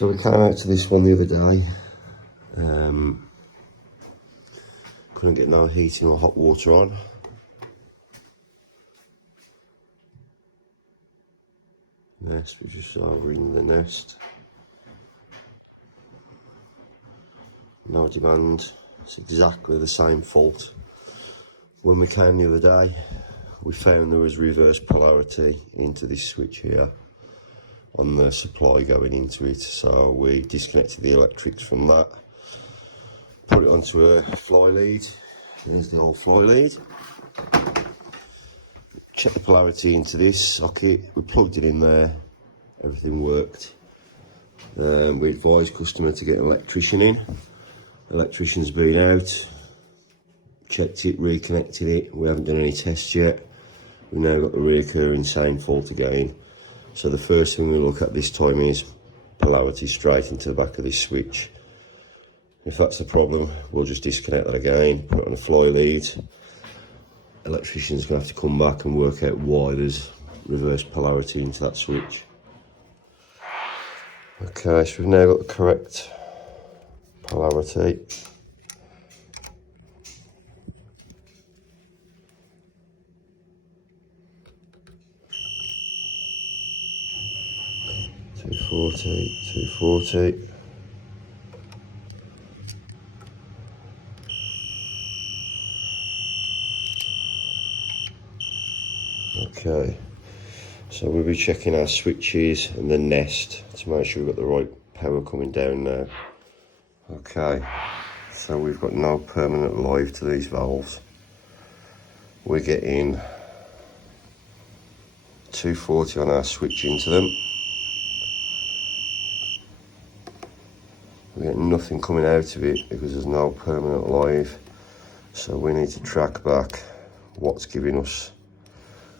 So we came out to this one the other day. Couldn't get no heating or hot water on. Nest, we just saw reading the nest. No demand. It's exactly the same fault. When we came the other day, we found there was reverse polarity into this switch here on the supply going into it. So we disconnected the electrics from that, put it onto a fly lead. There's the old fly lead. Check the polarity into this socket. We plugged it in there. Everything worked. We advised customer to get an electrician in. Electrician's been out, checked it, reconnected it. We haven't done any tests yet. We've now got the reoccurring same fault again. So the first thing we look at this time is polarity straight into the back of this switch. If that's the problem, we'll just disconnect that again, put it on a fly lead. Electrician's gonna have to come back and work out why there's reverse polarity into that switch. Okay, so we've now got the correct polarity. $240. Okay, so we'll be checking our switches and the nest to make sure we've got the right power coming down now. Okay, so we've got no permanent live to these valves. We're getting 240 on our switch into them. We're getting nothing coming out of it because there's no permanent live. So we need to track back what's giving us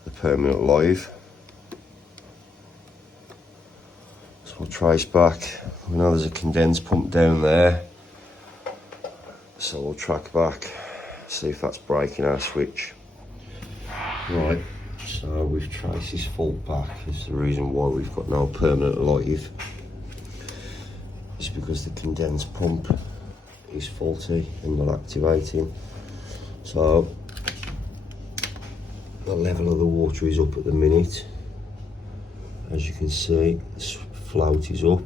the permanent live. So we'll trace back. We know there's a condense pump down there. So we'll track back, see if that's breaking our switch. Right, so we've traced this fault back. It's the reason why we've got no permanent live. It's because the condense pump is faulty and not activating. So the level of the water is up at the minute. As you can see, the float is up.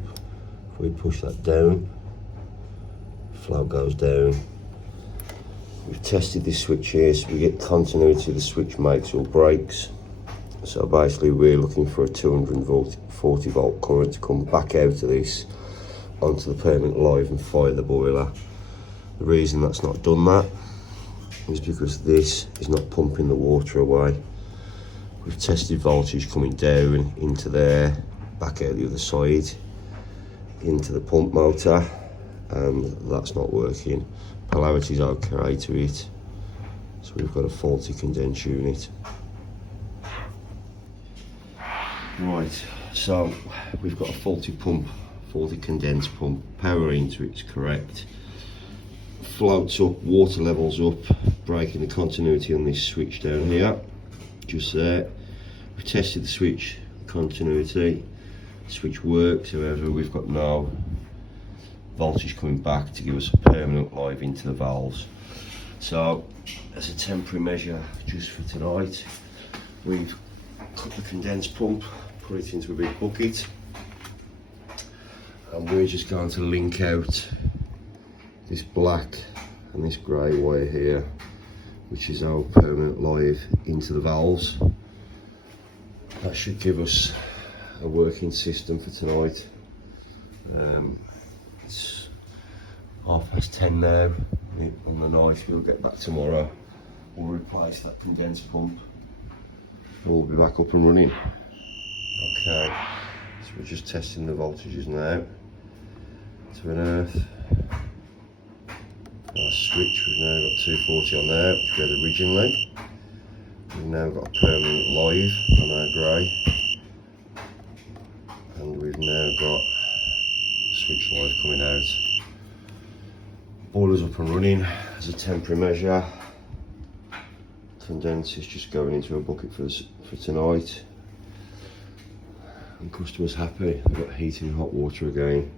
If we push that down, float goes down. We've tested this switch here, so we get continuity the switch makes or breaks. So basically we're looking for a 240 volt current to come back out of this onto the permanent live and fire the boiler. The reason that's not done that is because this is not pumping the water away. We've tested voltage coming down into there, back out the other side, into the pump motor, and that's not working. Polarity's okay to it, so we've got a faulty condense unit. Right, so we've got a faulty pump, faulty condense pump. Power into it's correct. Floats up, water levels up, breaking the continuity on this switch down here, just there. We've tested the switch continuity, switch works, however we've got no voltage coming back to give us a permanent live into the valves. So as a temporary measure just for tonight, we've cut the condense pump, put it into a big bucket, and we're just going to link out this black and this grey wire here, which is our permanent live into the valves. That should give us a working system for tonight. It's 10:30 now on the night. We'll get back tomorrow. We'll replace that condense pump. We'll be back up and running. Okay, so we're just testing the voltages now. To an earth. Our switch, we've now got 240 on there, which we had originally. We've now got a permanent live on our grey. And we've now got switch live coming out. Boiler's up and running as a temporary measure. Condense is just going into a bucket for tonight. And customers happy, they've got heating and hot water again.